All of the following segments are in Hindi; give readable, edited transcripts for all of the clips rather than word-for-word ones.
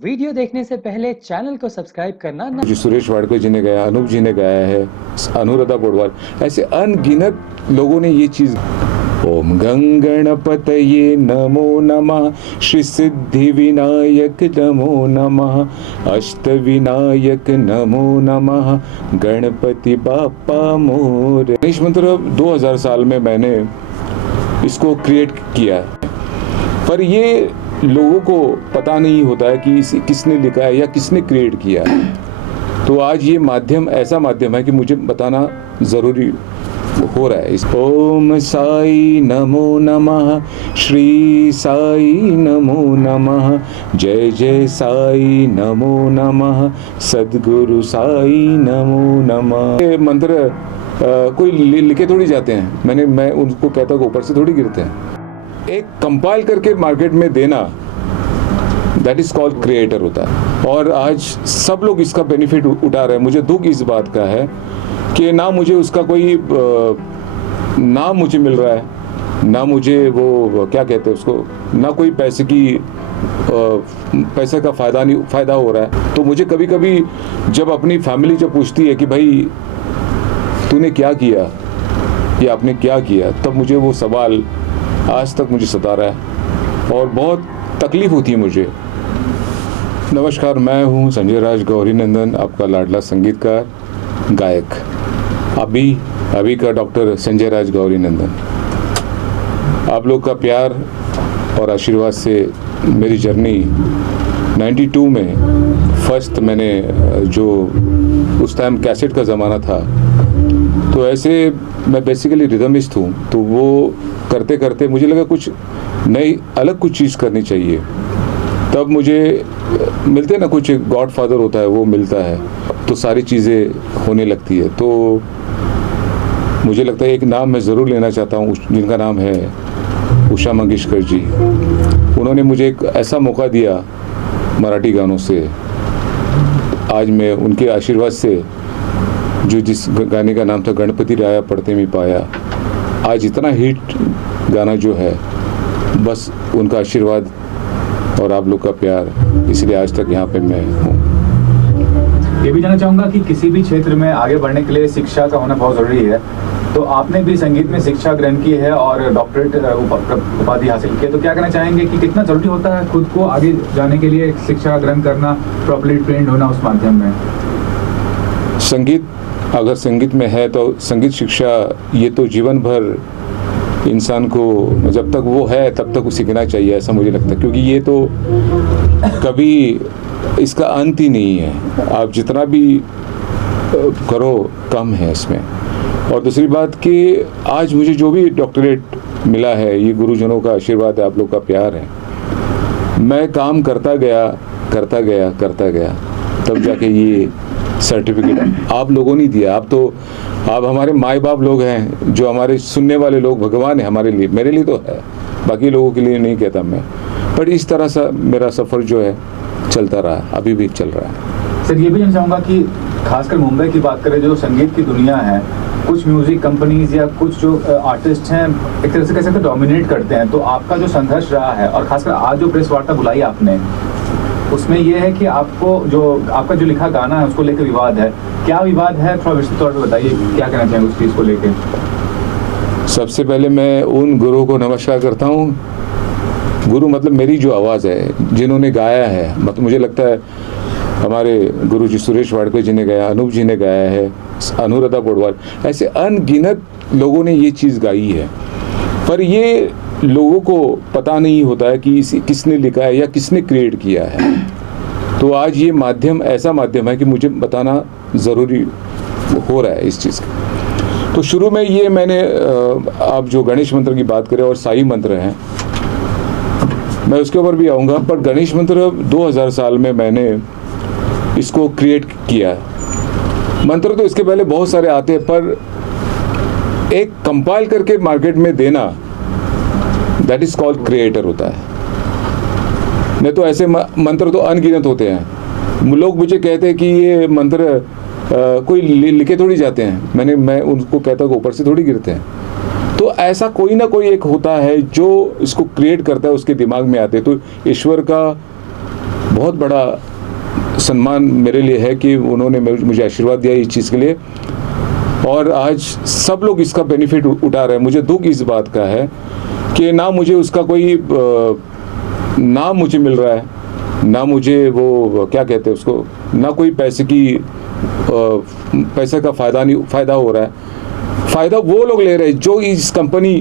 वीडियो देखने से पहले चैनल को सब्सक्राइब करना ना। जो सुरेश वाडकर जी ने गाया, अनूप जी ने गाया है, अनुराधा पौडवाल, ऐसे अनगिनत लोगों ने ये चीज। ओम गंगणपतये नमो नमः, श्री सिद्धि विनायक नमो नमः, अष्ट विनायक नमो नमः, गणपति बाप्पा मोरे। गणेश मंत्र 2000 साल में मैंने इसको क्रिएट किया, पर ये लोगों को पता नहीं होता है कि किसने लिखा है या किसने क्रिएट किया है। तो आज ये माध्यम ऐसा माध्यम है कि मुझे बताना ज़रूरी हो रहा है। ओम साई नमो नमः, श्री साई नमो नमः, जय जय साई नमो नमः, सद्गुरु साई नमो नमः। ये मंत्र कोई लिखे थोड़ी जाते हैं, मैं उनको कहता हूँ ऊपर से थोड़ी गिरते हैं। एक कंपाइल करके मार्केट में देना, दैट इज कॉल्ड क्रिएटर होता है। और आज सब लोग इसका बेनिफिट उठा रहे हैं। मुझे दुख इस बात का है कि ना मुझे उसका कोई नाम मुझे मिल रहा है, ना मुझे वो क्या कहते हैं उसको, ना कोई पैसे का फायदा हो रहा है। तो मुझे कभी कभी जब अपनी फैमिली जब पूछती है कि भाई तूने क्या किया या आपने क्या किया, तब मुझे वो सवाल आज तक मुझे सता रहा है और बहुत तकलीफ होती है मुझे। नमस्कार, मैं हूँ संजय राज गौरी नंदन, आपका लाडला संगीतकार गायक, अभी का डॉक्टर संजय राज गौरी नंदन। आप लोग का प्यार और आशीर्वाद से मेरी जर्नी 92 में फर्स्ट मैंने, जो उस टाइम कैसेट का ज़माना था, तो ऐसे मैं बेसिकली रिदमिस्ट हूँ। तो वो करते करते मुझे लगा कुछ नई अलग कुछ चीज़ करनी चाहिए। तब मुझे मिलते ना, कुछ गॉड फादर होता है वो मिलता है, तो सारी चीज़ें होने लगती है। तो मुझे लगता है एक नाम मैं ज़रूर लेना चाहता हूँ, जिनका नाम है उषा मंगेशकर जी। उन्होंने मुझे एक ऐसा मौका दिया मराठी गानों से। आज मैं उनके आशीर्वाद से, जो जिस गाने का नाम था गणपति राया पढ़ते में पाया, आज इतना हिट गाना जो है, बस उनका आशीर्वाद और आप लोग का प्यार, इसलिए आज तक यहाँ पे मैं हूँ। ये भी जानना चाहूँगा कि किसी भी क्षेत्र में आगे बढ़ने के लिए शिक्षा का होना बहुत ज़रूरी है। तो आपने भी संगीत में शिक्षा ग्रहण की है और डॉक्टरेट उपाधि हासिल की है, तो क्या कहना चाहेंगे कि कितना ज़रूरी होता है खुद को आगे जाने के लिए शिक्षा ग्रहण करना, प्रॉपर्ली ट्रेंड होना उस माध्यम में? संगीत, अगर संगीत में है तो संगीत शिक्षा ये तो जीवन भर इंसान को, जब तक वो है तब तक सीखना चाहिए, ऐसा मुझे लगता है। क्योंकि ये तो कभी इसका अंत ही नहीं है। आप जितना भी करो कम है इसमें। और दूसरी बात कि आज मुझे जो भी डॉक्टरेट मिला है, ये गुरुजनों का आशीर्वाद है, आप लोग का प्यार है। मैं काम करता गया, तब जाके ये सर्टिफिकेट आप लोगों ने दिया। आप हमारे माँ बाप लोग हैं, जो हमारे सुनने वाले लोग भगवान है हमारे लिए, मेरे लिए तो है, बाकी लोगों के लिए नहीं कहता मैं। पर इस तरह सा मेरा सफ़र जो है चलता रहा, अभी भी चल रहा है। सर, ये भी जानना चाहूँगा कि खासकर मुंबई की बात करें, जो संगीत की दुनिया है, कुछ म्यूजिक कंपनीज या कुछ जो आर्टिस्ट हैं एक तरह से कह सकते हैं डोमिनेट करते हैं। तो आपका जो संघर्ष रहा है, और खासकर आज जो प्रेस वार्ता बुलाई आपने, उसमें यह है कि आपका जो लिखा गाना है उसको लेकर विवाद है। क्या विवाद है, थोड़ा विस्तृत तौर पे बताइए, क्या कहना चाहेंगे उस चीज़ को लेकर? सबसे पहले मैं उन गुरुओं को नमस्कार करता हूँ। गुरु मतलब मेरी जो आवाज़ है, जिन्होंने गाया है, मतलब मुझे लगता है हमारे गुरु जी सुरेश वाडकर जी ने गाया, अनूप जी ने गाया है, अनुराधा पौडवाल, ऐसे अनगिनत लोगों ने ये चीज़ गाई है। पर ये लोगों को पता नहीं होता है कि किसने लिखा है या किसने क्रिएट किया है। तो आज ये माध्यम ऐसा माध्यम है कि मुझे बताना ज़रूरी हो रहा है इस चीज़ का। तो शुरू में ये मैंने, आप जो गणेश मंत्र की बात करें और साई मंत्र हैं, मैं उसके ऊपर भी आऊँगा। पर गणेश मंत्र 2000 साल में मैंने इसको क्रिएट किया। मंत्र तो इसके पहले बहुत सारे आते हैं, पर एक कंपाइल करके मार्केट में देना, दैट इज कॉल्ड क्रिएटर होता है। नहीं तो ऐसे मंत्र तो अनगिनत होते हैं। लोग मुझे कहते हैं कि ये मंत्र कोई लिखे थोड़ी जाते हैं, मैं उनको कहता हूँ ऊपर से थोड़ी गिरते हैं। तो ऐसा कोई ना कोई एक होता है जो इसको क्रिएट करता है, उसके दिमाग में आते हैं। तो ईश्वर का बहुत बड़ा सम्मान मेरे लिए है कि उन्होंने मुझे आशीर्वाद दिया इस चीज़ के लिए, और आज सब लोग इसका बेनिफिट उठा रहे हैं। मुझे दुख इस बात का है कि ना मुझे उसका कोई नाम मुझे मिल रहा है, ना मुझे वो क्या कहते हैं उसको, ना कोई पैसे का फ़ायदा हो रहा है। फ़ायदा वो लोग ले रहे हैं जो इस कंपनी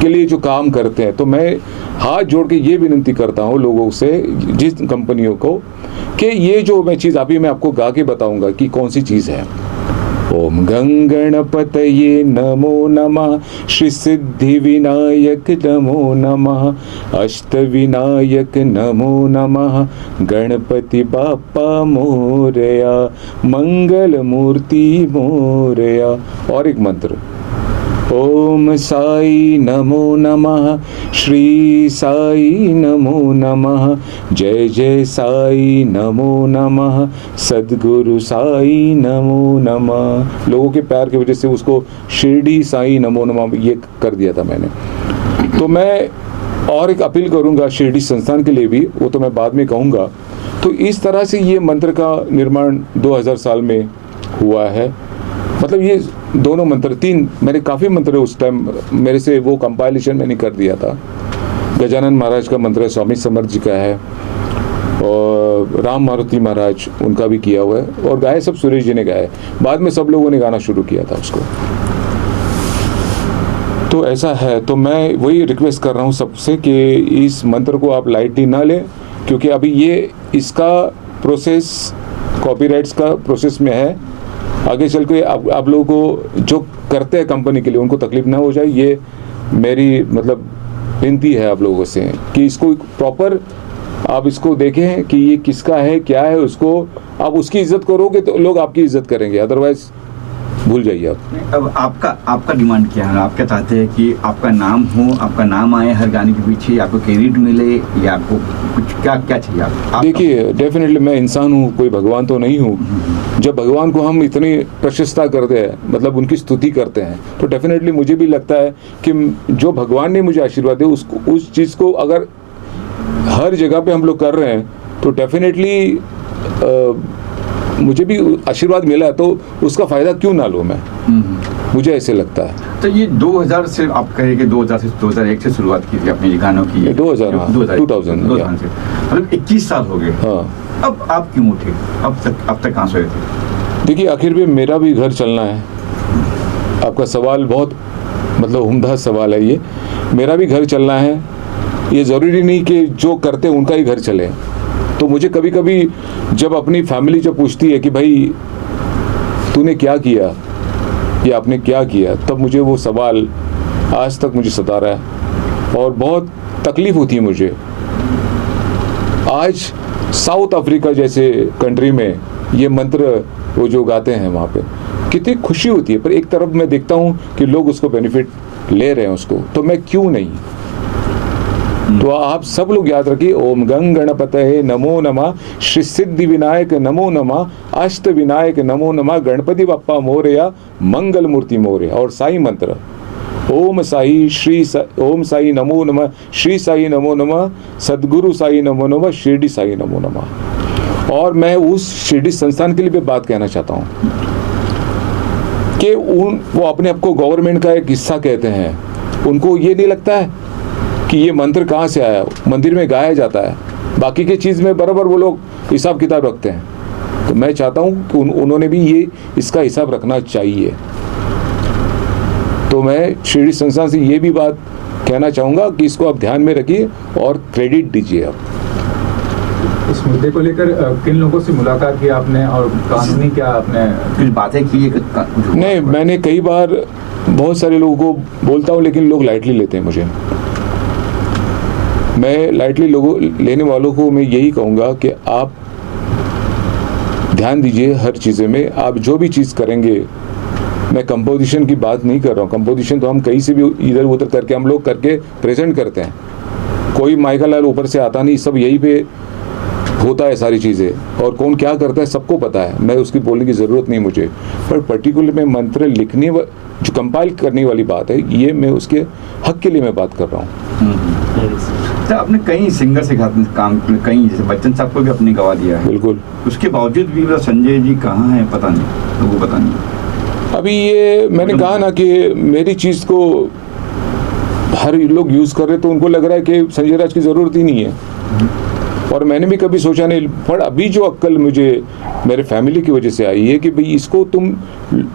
के लिए जो काम करते हैं। तो मैं हाथ जोड़ के ये विनती करता हूँ लोगों से, जिस कंपनियों को, कि ये जो मैं आपको गा के बताऊंगा कि कौन सी चीज़ है। ओम गंगणपतये नमो नमः, श्री सिद्धि विनायक नमो नमः, अष्ट विनायक नमो नमः, गणपति बाप्पा मोरया, मंगल मूर्ति मोरया। और एक मंत्र, ओम साई नमो नमः, श्री साई नमो नमः, जय जय साई नमो नमः, सद्गुरु साई नमो नमः। लोगों के प्यार की वजह से उसको शिरडी साई नमो नमः ये कर दिया था मैंने। तो मैं और एक अपील करूंगा शिरडी संस्थान के लिए भी, वो तो मैं बाद में कहूँगा। तो इस तरह से ये मंत्र का निर्माण 2000 साल में हुआ है। मतलब ये दोनों मंत्र, 3 मेरे काफ़ी मंत्र उस टाइम मेरे से वो कंपाइलेशन मैंने कर दिया था। गजानन महाराज का मंत्र है, स्वामी समर्थ जी का है, और राम मारुति महाराज उनका भी किया हुआ है, और गाए सब सुरेश जी ने गाए। बाद में सब लोगों ने गाना शुरू किया था उसको। तो ऐसा है। तो मैं वही रिक्वेस्ट कर रहा हूँ सबसे कि इस मंत्र को आप लाइटली ना लें, क्योंकि अभी ये इसका प्रोसेस कॉपीराइट्स का प्रोसेस में है। आगे चल के आप लोगों को जो करते हैं कंपनी के लिए उनको तकलीफ ना हो जाए, ये मेरी मतलब विनती है आप लोगों से कि इसको प्रॉपर आप इसको देखें कि ये किसका है, क्या है। उसको आप उसकी इज्जत करोगे तो लोग आपकी इज्जत करेंगे, अदरवाइज भूल जाइए आप। अब आपका डिमांड क्या है? आप क्या चाहते हैं कि आपका नाम हो, आपका नाम आए हर गाने के पीछे, आपको क्रेडिट मिले, या आपको कुछ क्या चाहिए? आप देखिए, डेफिनेटली मैं इंसान हूँ, कोई भगवान तो नहीं हूँ। जब भगवान को हम इतनी प्रशंसा करते हैं, मतलब उनकी स्तुति करते हैं, तो डेफिनेटली मुझे भी लगता है कि जो भगवान ने मुझे आशीर्वाद दिया उस चीज़ को अगर हर जगह पे हम लोग कर रहे हैं तो डेफिनेटली मुझे भी आशीर्वाद मिला है, तो उसका फ़ायदा क्यों ना लूँ मैं। मुझे ऐसे लगता है। तो ये 2000 से आप कहें कि 2000 से 2001 से शुरुआत की थी अपने ये गानों की? 2000 से मतलब 21 साल हो गए। हाँ। अब आप क्यों उठे? अब तक कहाँ सोए थे? देखिए, आखिर में मेरा भी घर चलना है। आपका सवाल बहुत मतलब उम्दा सवाल है ये। मेरा भी घर चलना है। ये ज़रूरी नहीं कि जो करते उनका ही घर चले। तो मुझे कभी कभी जब अपनी फैमिली जब पूछती है कि भाई तूने क्या किया या आपने क्या किया, तब मुझे वो सवाल आज तक मुझे सता रहा है और बहुत तकलीफ होती है मुझे। आज साउथ अफ्रीका जैसे कंट्री में ये मंत्र वो जो गाते हैं वहाँ पे कितनी खुशी होती है, पर एक तरफ मैं देखता हूँ कि लोग उसको बेनिफिट ले रहे हैं उसको, तो मैं क्यों नहीं। तो आप सब लोग याद रखिए, ओम गंग गणपतये नमो नमः, श्री सिद्धि विनायक नमो नमः, अष्ट विनायक नमो नमः, गणपति बप्पा मोरया, मंगल मूर्ति मोरया। और साई मंत्र, ओम साई नमो नमः, श्री साई नमो नमः, सद्गुरु साई नमो नमः, शिरडी साई नमो नमः। और मैं उस शिरडी संस्थान के लिए भी बात कहना चाहता हूँ कि वो अपने आप को गवर्नमेंट का एक हिस्सा कहते हैं। उनको ये नहीं लगता है कि ये मंत्र कहाँ से आया, मंदिर में गाया जाता है, बाकी की चीज़ में बराबर वो लोग हिसाब किताब रखते हैं। तो मैं चाहता हूँ कि उन्होंने भी ये इसका हिसाब रखना चाहिए। तो मैं शिरडी संस्थान से ये भी बात कहना चाहूँगा कि इसको आप ध्यान में रखिए और क्रेडिट दीजिए आप। इस मुद्दे को लेकर किन लोगों से मुलाकात की आपने और कानूनी क्या आपने कुछ बातें की? नहीं, मैंने कई बार बहुत सारे लोगों को बोलता हूँ, लेकिन लोग लाइटली लेते हैं मुझे। मैं लाइटली लोगों लेने वालों को मैं यही कहूँगा कि आप ध्यान दीजिए हर चीज़ें में। आप जो भी चीज़ करेंगे, मैं कंपोजिशन की बात नहीं कर रहा हूँ। कंपोजिशन तो हम कहीं से भी इधर उधर करके हम लोग करके प्रेजेंट करते हैं। कोई माइकल लाल ऊपर से आता नहीं, सब यही पे होता है सारी चीज़ें। और कौन क्या करता है सबको पता है, मैं उसकी बोलने की ज़रूरत नहीं मुझे। पर पर्टिकुलर में मंत्र लिखने जो कंपाइल करने वाली बात है, ये मैं उसके हक के लिए मैं बात कर रहा हूँ। तो आपने कई सिंगर से काम कई, जैसे बच्चन साहब को भी आपने गवा दिया है, बिल्कुल। उसके बावजूद भी मतलब संजय जी कहाँ हैं पता नहीं, लोगों को पता नहीं। अभी ये मैंने कहा ना कि मेरी चीज़ को हर लोग यूज़ कर रहे तो उनको लग रहा है कि संजय राज की ज़रूरत ही नहीं है, और मैंने भी कभी सोचा नहीं। पर अभी जो अक्ल मुझे मेरे फैमिली की वजह से आई है कि भाई इसको तुम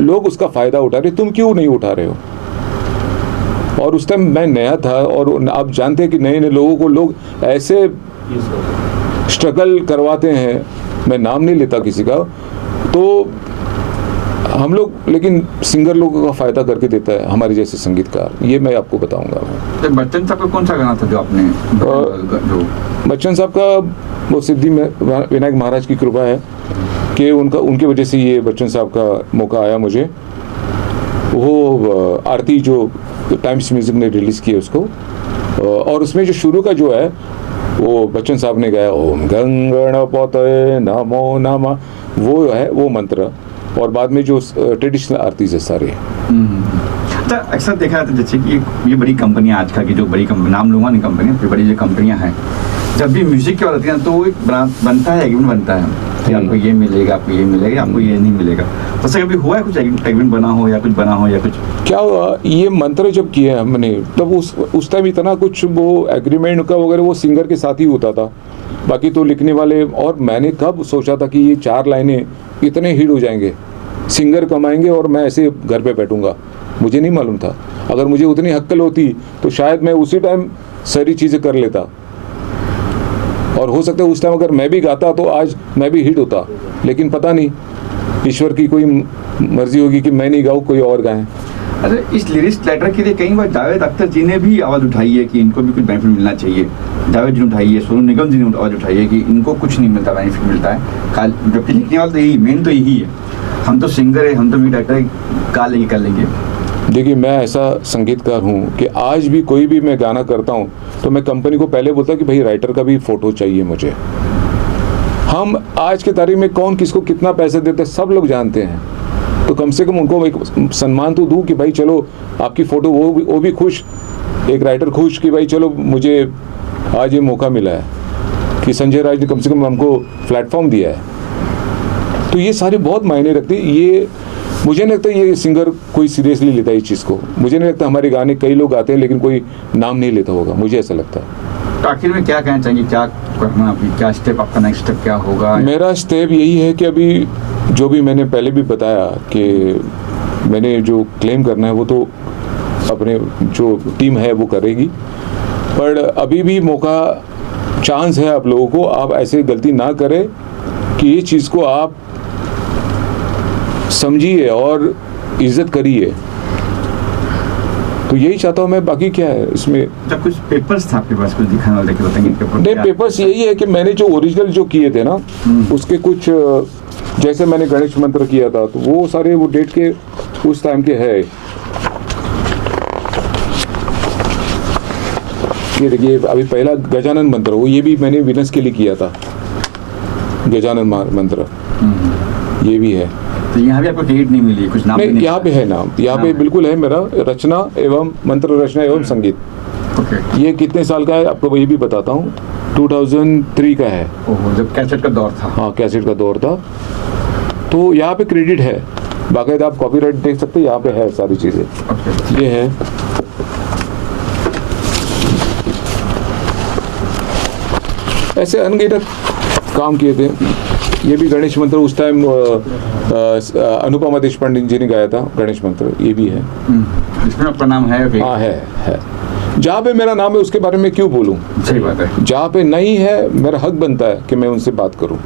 लोग उसका फ़ायदा उठा रहे, तुम क्यों नहीं उठा रहे हो। और उस टाइम मैं नया था, और आप जानते हैं कि नए नए लोगों को लोग ऐसे स्ट्रगल करवाते हैं, मैं नाम नहीं लेता किसी का, तो हम लोग, लेकिन सिंगर लोगों का फ़ायदा करके देता है हमारे जैसे संगीतकार, ये मैं आपको बताऊंगा। तो बच्चन साहब का कौन सा गाना था जो आपने जो बच्चन साहब का वो सिद्धि विनायक महाराज की कृपा है कि उनकी वजह से ये बच्चन साहब का मौका आया मुझे। वो आरती जो टाइम्स म्यूजिक ने रिलीज़ किया उसको, और उसमें जो शुरू का जो है वो बच्चन साहब ने गाया, ओम गंगणपतये नमो नमः, वो है वो मंत्र, और बाद में जो ट्रेडिशनल आरतीज है सारे। तो अक्सर देखा जाता है जैसे कि ये बड़ी कंपनियां आजकल की जो बड़ी नाम लूंगा नहीं कंपनियां, फिर बड़ी जो कंपनियां हैं, जब भी म्यूजिक की बात आती है तो वो एक बनता है, एग्रीमेंट बनता है कि आपको ये मिलेगा, आपको ये मिलेगा, आपको ये नहीं मिलेगा। तो ऐसा कभी हुआ है कुछ एग्रीमेंट बना हो या कुछ बना हो या कुछ? क्या हुआ, ये मंत्र जब किए हमने तब उस टाइम इतना कुछ वो एग्रीमेंट का वगैरह वो सिंगर के साथ ही होता था, बाकी तो लिखने वाले। और मैंने कब सोचा था कि ये 4 लाइनें इतने हिट हो जाएंगे, सिंगर कमाएंगे और मैं ऐसे घर पे बैठूंगा, मुझे नहीं मालूम था। अगर मुझे उतनी अक्ल होती तो शायद मैं उसी टाइम सारी चीज़ें कर लेता, और हो सकता है उस टाइम अगर मैं भी गाता तो आज मैं भी हिट होता, लेकिन पता नहीं, ईश्वर की कोई मर्जी होगी कि मैं नहीं गाऊँ, कोई और गाएं। अरे इस लिरिक्स लेटर के लिए कई बार जावेद अख्तर जी ने भी आवाज़ उठाई है कि इनको भी कुछ बेनिफिट मिलना चाहिए। जावेद जी ने उठाई है, सोनू निगम जी ने आवाज़ उठाई है कि इनको कुछ नहीं मिलता, बेनिफिट मिलता है। जबकि लिखने वाला तो यही मेन तो यही है, हम तो सिंगर है, हम तो म्यूजिक डायरेक्टर है, गा लेंगे कर लेंगे। देखिए, मैं ऐसा संगीतकार हूँ कि आज भी कोई भी मैं गाना करता हूँ तो मैं कंपनी को पहले बोलता कि भाई राइटर का भी फ़ोटो चाहिए मुझे। हम आज के तारीख में कौन किसको कितना पैसे देते हैं सब लोग जानते हैं, तो कम से कम उनको एक सम्मान तो दूँ कि भाई चलो आपकी फ़ोटो, वो भी खुश, एक राइटर खुश कि भाई चलो मुझे आज ये मौका मिला है कि संजय राज ने कम से कम हमको प्लेटफॉर्म दिया है। तो ये सारे बहुत मायने रखते हैं। ये मुझे नहीं लगता ये सिंगर कोई सीरियसली लेता है इस चीज़ को, मुझे नहीं लगता। हमारे गाने कई लोग गाते हैं लेकिन कोई नाम नहीं लेता होगा, मुझे ऐसा लगता है। तो आखिर में क्या कहना चाहिए, क्या करना अभी, क्या स्टेप आपका नेक्स्ट स्टेप क्या होगा? मेरा स्टेप यही है कि अभी जो भी मैंने पहले भी बताया कि मैंने जो क्लेम करना है वो तो अपने जो टीम है वो करेगी, पर अभी भी मौका चांस है आप लोगों को, आप ऐसे गलती ना करें कि ये चीज़ को आप समझिए और इज्जत करिए। तो यही चाहता हूँ मैं, बाकी क्या है इसमें। जब कुछ पेपर्स था आपके पास, कुछ दिखाने वाले के बताएंगे? नहीं, पेपर्स यही है कि मैंने जो ओरिजिनल जो किए थे ना उसके कुछ, जैसे मैंने गणेश मंत्र किया था तो वो सारे वो डेट के उस टाइम के है। ये देखिए, अभी पहला गजानन मंत्र, वो ये भी मैंने विनस के लिए किया था, गजानन मंत्र, ये भी है। तो यहाँ भी आपको क्रेडिट नहीं मिली, कुछ नाम नहीं? यहाँ पे है नाम, यहाँ पे बिल्कुल है मेरा, रचना एवं मंत्र रचना एवं संगीत। ओके। ये कितने साल का है आपको ये भी बताता हूँ, 2003 का है। ओहो, जब कैसेट का दौर था। हाँ, कैसेट का दौर था। तो यहाँ पे क्रेडिट है, बाकायदा आप कॉपीराइट देख सकते हैं, यहाँ पे है सारी चीज़ें। ये है, ऐसे अनगिनत काम किए थे। ये भी गणेश मंत्र उस टाइम अनुपमा देशपांडे जी ने गाया था, गणेश मंत्र, ये भी है। इसमें आपका नाम है? हाँ है। जहाँ पे मेरा नाम है उसके बारे में क्यों बोलूँ? सही बात है। जहाँ पे नहीं है मेरा हक बनता है कि मैं उनसे बात करूँ।